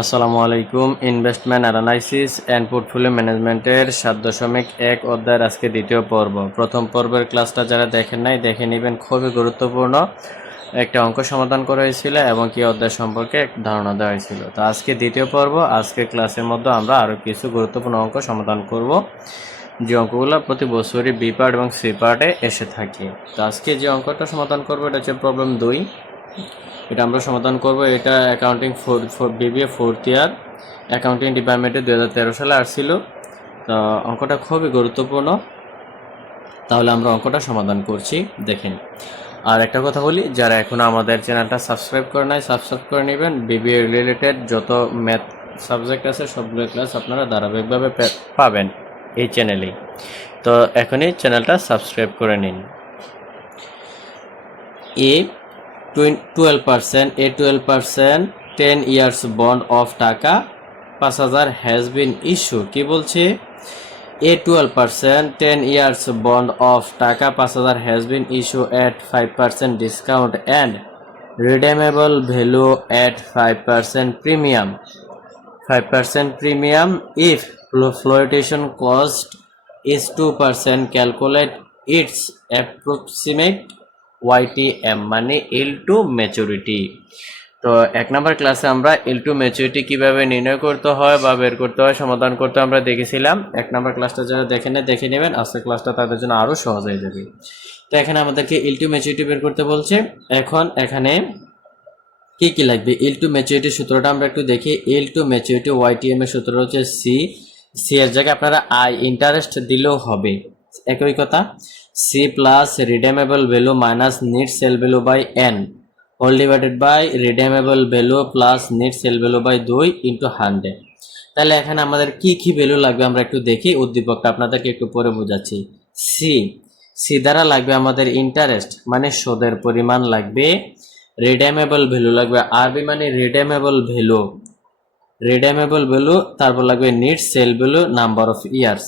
আসসালামু আলাইকুম। Investment analysis and portfolio ম্যানেজমেন্টের 7.1 অধ্যায়ের আজকে দ্বিতীয় পর্ব। প্রথম পর্বের ক্লাসটা যারা দেখেন নাই দেখে নেবেন, খুবই গুরুত্বপূর্ণ একটা অঙ্ক সমাধান করা হয়েছিল এবং কি অধ্যায় সম্পর্কে এক ধারণা দেওয়া হয়েছিল। তো আজকে দ্বিতীয় পর্ব, আজকের ক্লাসের মধ্যে আমরা আরও কিছু গুরুত্বপূর্ণ অঙ্ক সমাধান করব, যে অঙ্কগুলো প্রতি বছরই বি পার্ট এবং সি পার্টে এসে থাকে। তো আজকে যে অঙ্কটা সমাধান করবো এটা হচ্ছে প্রবলেম 2। এটা আমরা সমাধান করব। এটা accounting BBA fourth year accounting ডিপার্টমেন্টে 2013 সালে আসছিল। তো অঙ্কটা খুবই গুরুত্বপূর্ণ। তাহলে আমরা অঙ্কটা সমাধান করছি, দেখেন। আর একটা কথা বলি, যারা এখনও আমাদের চ্যানেলটা সাবস্ক্রাইব করে নাই সাবস্ক্রাইব করে নেবেন। বিবিএ রিলেটেড যত ম্যাথ সাবজেক্ট আছে সবগুলো ক্লাস আপনারা ধারাবাহিকভাবে পাবেন এই চ্যানেলেই। তো এখনই চ্যানেলটা সাবস্ক্রাইব করে নিন। এ 12% 10 years bond of টাকা 5,000 has been issued। কি বলছে? A 12% 10 years bond of টাকা 5,000 has been issued at 5% discount and redeemable value at 5% premium. 5% premium if flotation cost is 2%. Calculate its approximate YTM মানে L টু ম্যাচুরিটি। তো এক নম্বর ক্লাসে আমরা L two maturity কিভাবে নির্ণয় করতে হয় বা বের করতে হয়, সমাধান করতে আমরা দেখেছিলাম। এক নম্বর ক্লাসটা যারা দেখেন না দেখে নেবেন, আজকের ক্লাসটা তাদের জন্য আরও সহজ হয়ে যাবে। তো এখানে আমাদেরকে L টু ম্যাচুরিটি বের করতে বলছে। এখন এখানে কি কি লাগবে? L টু ম্যাচুরিটির সূত্রটা আমরা একটু দেখি। L টু ম্যাচুরিটি YTM এর সূত্র হচ্ছে সি এর জায়গায় আপনারা আই ইন্টারেস্ট দিলেও হবে, একই কথা। C plus redeemable value minus net sale value by N whole divided by redeemable value plus net sale value by 2 into 100। তাহলে এখানে আমাদের কি কি ভ্যালু লাগবে আমরা একটু দেখি। উদ্দীপকটা আপনাদেরকে একটু পরে বোঝাচ্ছি। সি দ্বারা লাগবে আমাদের ইন্টারেস্ট মানে সুদের পরিমাণ লাগবে। রিডেমেবল ভ্যালু লাগবে আরবি মানে রিডেমেবল ভ্যালু, তারপর লাগবে net sale value number of years.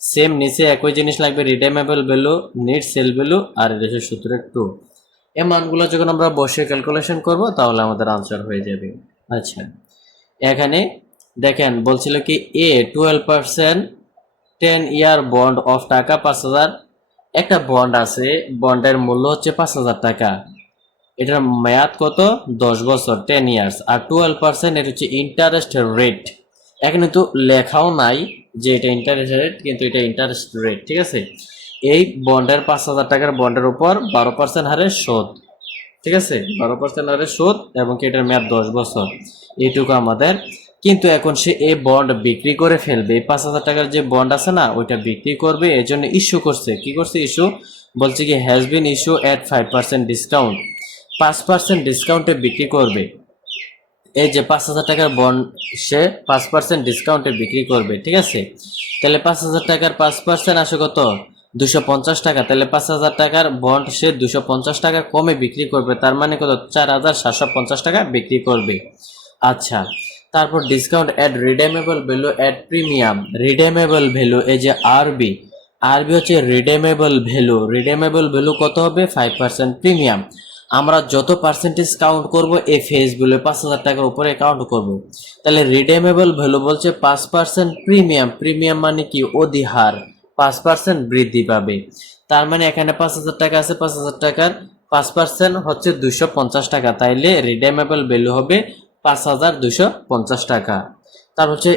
Same নিচে একই জিনিস লাগবে, রিডেমেবল ভ্যালু নেট সেল ভ্যালু আর এর সূত্র 2। এই মানগুলো যখন আমরা বসে ক্যালকুলেশন করব তাহলে আমাদের আনসার হয়ে যাবে। আচ্ছা, এখানে দেখেন বলছিল কি এ 12% 10 ইয়ার বন্ড অফ টাকা 5,000। একটা বন্ড আছে, বন্ডের মূল্য হচ্ছে 5,000 টাকা। এটার মেয়াদ কত? 10 বছর, 10 ইয়ার্স। আর 12% এটা হচ্ছে ইন্টারেস্ট রেট। এখানে তো লেখাও নাই যে এটা ইন্টারেস্ট রেট, কিন্তু এটা ইন্টারেস্ট রেট, ঠিক আছে। এই বন্ডের 5,000 টাকার বন্ডের উপর 12% হারে সুদ, ঠিক আছে, 12% হারে সুদ, এবং এটার মেয়াদ 10 বছর, এইটুকু আমাদের। কিন্তু এখন সে এই বন্ড বিক্রি করে ফেলবে। এই 5,000 টাকার যে বন্ড আছে না, ওইটা বিক্রি করবে, এই জন্য ইস্যু করছে। কি করছে? ইস্যু বলছে কি has been issue at 5% discount. 5% ডিসকাউন্টে বিক্রি করবে। এই যে 5,000 টাকার বন্ড সে 5% ডিসকাউন্টে বিক্রি করবে, ঠিক আছে। তাহলে 5,000 টাকার 5% আসে কত? 250 টাকা। তাহলে 5,000 টাকার বন্ড সে 250 টাকা কমে বিক্রি করবে, তার মানে কত? 4,750 টাকা বিক্রি করবে। আচ্ছা, তারপর discount at redeemable value at premium. Redeemable value, এই যে আরবি হচ্ছে রিডেমেবল ভ্যালু কত হবে? 5% প্রিমিয়াম। আমরা যত পার্সেন্টেজ কাউন্ট করব এই ফেজ ভ্যালু 5,000 টাকার উপরে কাউন্ট করব। তাহলে রিডেমেবল ভ্যালু বলছে 5% প্রিমিয়াম মানে কি? অধিহার 5% বৃদ্ধি পাবে। তার মানে এখানে 5,000 টাকা আছে, 5,000 টাকার 5% হচ্ছে 250 টাকা। তাইলে রিডেমেবল ভ্যালু হবে 5,250 টাকা। তার হচ্ছে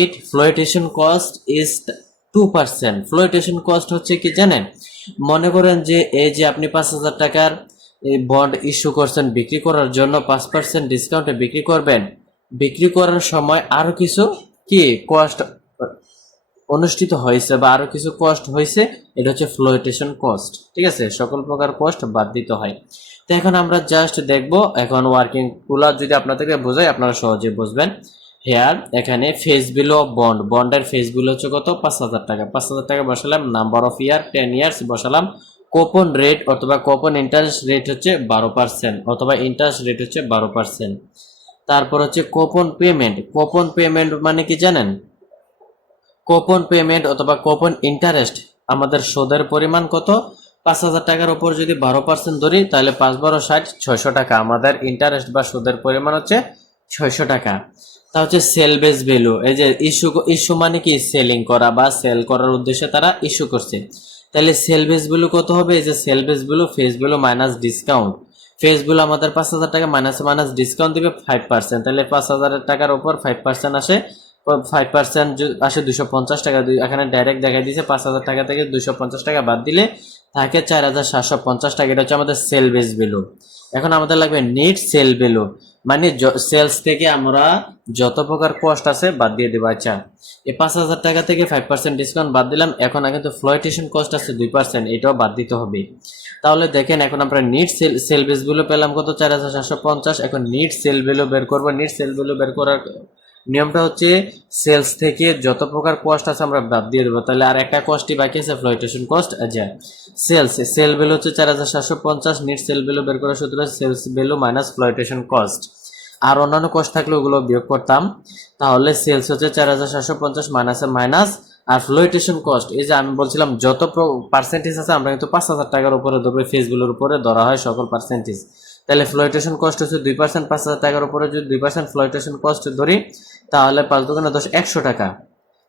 it flotation cost is 2%। Flotation cost হচ্ছে কি জানেন? মনে করেন যে এই যে আপনি 5,000 টাকার বন্ড ইস্যু করছেন বিক্রি করার জন্য, 5% ডিসকাউন্টে বিক্রি করবেন। বিক্রি করার সময় আরো কিছু কি কস্ট অনুষ্ঠিত হয়েছে বা আরো কিছু কস্ট হয়েছে, এটা হচ্ছে ফ্লোটেশন কস্ট, ঠিক আছে। সকল প্রকার কস্ট বাদ দিতে হয়। তো এখন আমরা জাস্ট দেখব, এখন ওয়ার্কিং গুলো যদি আপনাদেরকে বোঝাই আপনারা সহজে বুঝবেন। হেয়ার এখানে ফেস বিলো অফ বন্ডের ফেস বিলো হচ্ছে কত? 5,000 টাকা। 5,000 টাকা বসালাম, নাম্বার অফ ইয়ার 10 ইয়ার্স বসালাম, কোপন রেট অথবা কোপন ইন্টারেস্ট রেট হচ্ছে 12% অথবা ইন্টারেস্ট রেট হচ্ছে 12%। তারপর হচ্ছে কোপন পেমেন্ট মানে কি জানেন? কোপন পেমেন্ট অথবা কোপন ইন্টারেস্ট, আমাদের সুদের পরিমাণ কত? 5,000 টাকার উপর যদি 12% ধরি তাহলে 5 12 60 600 টাকা। আমাদের ইন্টারেস্ট বা সুদের পরিমাণ হচ্ছে 600 টাকা। তা হচ্ছে সেল বেস ভ্যালু, এই যে ইস্যু মানে কি সেলিং করা বা সেল করার উদ্দেশ্যে তারা ইস্যু করছে। তাহলে সেল বেস ভ্যালু কত হবে? এই যে sale base value face value minus discount, face value আমাদের 5000 টাকা মাইনাস ডিসকাউন্ট দিবে 5%, তাহলে 5000 টাকার উপর 5% আসে, 5% আসে 250 টাকা। এখানে ডাইরেক্ট দেখাই দিয়েছে 5000 টাকা থেকে 250 টাকা বাদ দিলে থাকে 4750 টাকা। এটা হচ্ছে আমাদের সেল বেস ভ্যালু। এখন আমাদের লাগবে নেট সেল ভ্যালু, মানে সেলস থেকে আমরা যত প্রকার কস্ট আছে বাদ দিয়ে দেবো। আচ্ছা, এই 5000 টাকা থেকে 5% ডিসকাউন্ট বাদ দিলাম। এখন কিন্তু ফ্লোটেশন কস্ট আছে 2%, এটাও বাদ দিতে হবে। তাহলে দেখেন এখন আমরা নিট সেল বেস ভ্যালু পেলাম কত? 4750। এখন নিট সেল ভ্যালু বের করবো। নিট সেল ভ্যালু বের করার নিয়মটা হচ্ছে সেলস থেকে যত প্রকার কস্ট আছে আমরা বাদ দিয়ে দেবো। তাহলে আর একটা কস্টই বাকি আছে, ফ্লোটেশন কস্ট। আচ্ছা, সেল ভ্যালু হচ্ছে 4750, নিট সেল ভ্যালু বের করার সূত্র sales value minus flotation cost. আর অন্যান্য কস্ট থাকলে ওগুলো বিয়োগ করতাম। তাহলে সেলস হচ্ছে 4750 মাইনাস আর ফ্লোটেশন কস্ট, এই যে আমি বলছিলাম যত পার্সেন্টেজ আছে আমরা কিন্তু 5000 টাকার উপরে ধরবো, ফেসগুলোর উপরে ধরা হয় সকল পার্সেন্টেজ। তাহলে ফ্লোটেশন কস্ট হচ্ছে 2%, 5000 টাকার উপরে যদি 2% ফ্লোটেশন কস্ট ধরি তাহলে 5 দোকানে 10, 100 টাকা।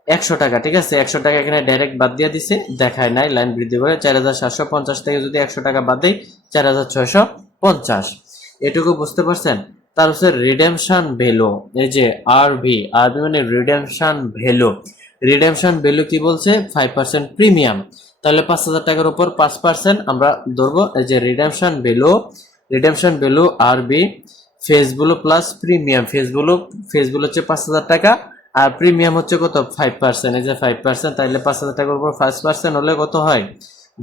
100 টাকা, ঠিক আছে। 100 টাকা এখানে ডাইরেক্ট বাদ দিয়ে দিছে, দেখায় নাই, লাইন বৃদ্ধি করে 4750 থেকে যদি 100 টাকা বাদ দেই 4650। এটুকু বুঝতে পারছেন? তার হচ্ছে রিডেমশন ভ্যালু, এই যে আরভি মানে রিডেমশন ভ্যালু। রিডেমশন ভ্যালু কি বলছে? 5% প্রিমিয়াম। তাহলে 5000 টাকার উপর 5% আমরা ধরবো। এই যে রিডেমশন ভ্যালু আরবি face value plus premium. Face value হচ্ছে 5000 টাকা আর প্রিমিয়াম হচ্ছে কত? 5%। এই যে 5%, তাহলে 5000 টাকার উপর 5% হলে কত হয়?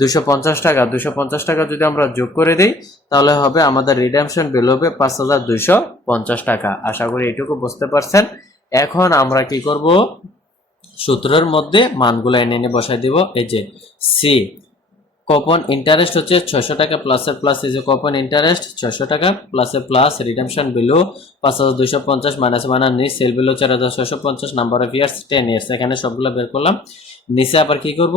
250 টাকা। 250 টাকা যদি আমরা যোগ করে দিই তাহলে হবে আমাদের রিডেমশন ভ্যালু হবে 5250 টাকা। আশা করি এটুকু বুঝতে পারছেন। এখন আমরা কি করব? সূত্রের মধ্যে মানগুলো এনে বসাই দিব। এই যে সি কুপন ইন্টারেস্ট হচ্ছে 600 টাকা প্লাসের প্লাস, এই যে কুপন ইন্টারেস্ট 600 টাকা প্লাসের প্লাস, রিডেমশন ভ্যালু 5250 মাইনাস নিচ sale value 4650, number of years 10 years. এখানে সবগুলো বের করলাম। নিচে আবার কি করব?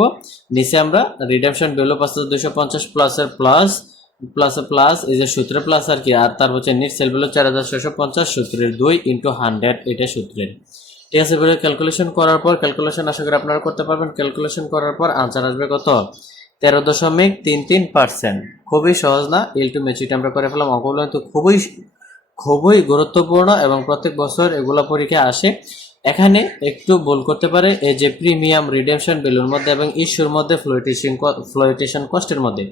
নিচে আমরা রিডেমশন ভ্যালু 5250 প্লাসের প্লাস এই যে সূত্রের প্লাস আর কি, আর তার হচ্ছে নিট সেল ভ্যালু 4650 সূত্রের 2 × 100, এটা সূত্রের। ঠিক আছে, ক্যালকুলেশন করার পর, ক্যালকুলেশন আশা করি আপনারা করতে পারবেন। ক্যালকুলেশন করার পর আনসার আসবে কত? 13.33%। খুবই সহজ না? ইল টু ম্যাচুরিটি আমরা করে ফেলাম। অঙ্কগুলো কিন্তু খুবই গুরুত্বপূর্ণ এবং প্রত্যেক বছর এগুলো পরীক্ষায় আসে। এখানে একটু ভুল করতে পারে, এই যে প্রিমিয়াম রিডেমশন ভ্যালুর মধ্যে এবং ইস্যুর মধ্যে ফ্লোটেশন কস্টের মধ্যে।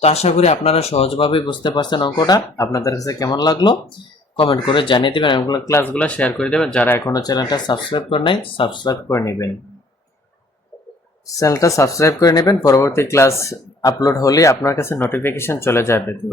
তো আশা করি আপনারা সহজভাবে বুঝতে পারছেন অঙ্কটা। আপনাদের কাছে কেমন লাগলো কমেন্ট করে জানিয়ে দেবেন এবং ক্লাসগুলো শেয়ার করে দেবেন। যারা এখনো চ্যানেলটা সাবস্ক্রাইব করে নাই সাবস্ক্রাইব করে নেবেন, চ্যানেলটা সাবস্ক্রাইব করে নেবেন। পরবর্তী ক্লাস আপলোড হলে আপনার কাছে নোটিফিকেশন চলে যাবে। তো